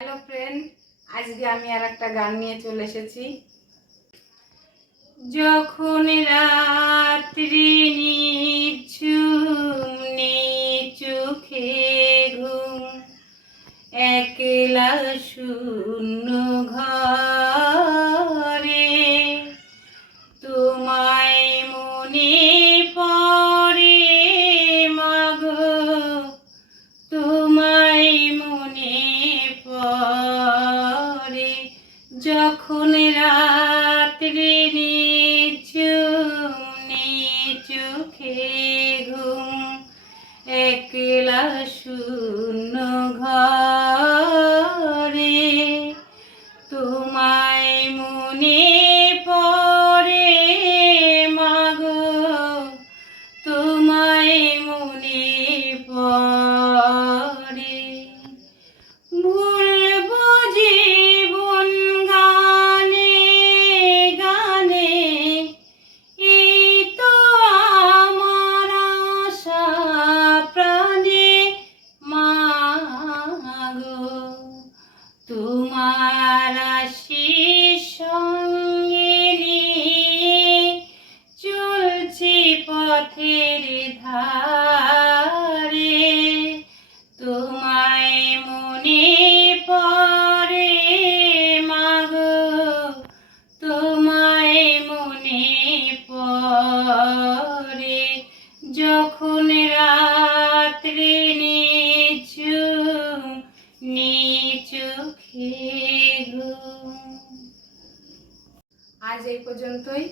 Hello friend, আজকে আমি আর একটা গান নিয়ে চলে এসেছি। যখন রাত্রি নিঝুম চোখে ঘুম, একলা শূন্য ঘরে তোমায় মনে পড়ে মাগো, তোমায় মনে পড়ে। যখন রাত্রি নিঝুম চোখে ঘুম, একলা শূন্য ঘরে তোমায় মনে পড়ে মাগো, তোমায় মনে পড়ে। ভুলবো জীবন গানে গানে, এই তো আমার আশা প্রাণে মাগো, তোমার আশিস সঙ্গে নিয়ে চলছি পথের ধারে, তোমায় মনে পড়ে মাগো, তোমায় মনে পড়ে। যখন রাত্রি নিঝুম চোখে ঘুম। আজ এই পর্যন্তই।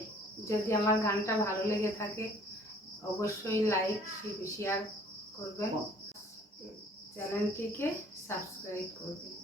যদি আমার গানটা ভালো লেগে থাকে অবশ্যই লাইক শেয়ার করবেন, চ্যানেলটিকে সাবস্ক্রাইব করবেন।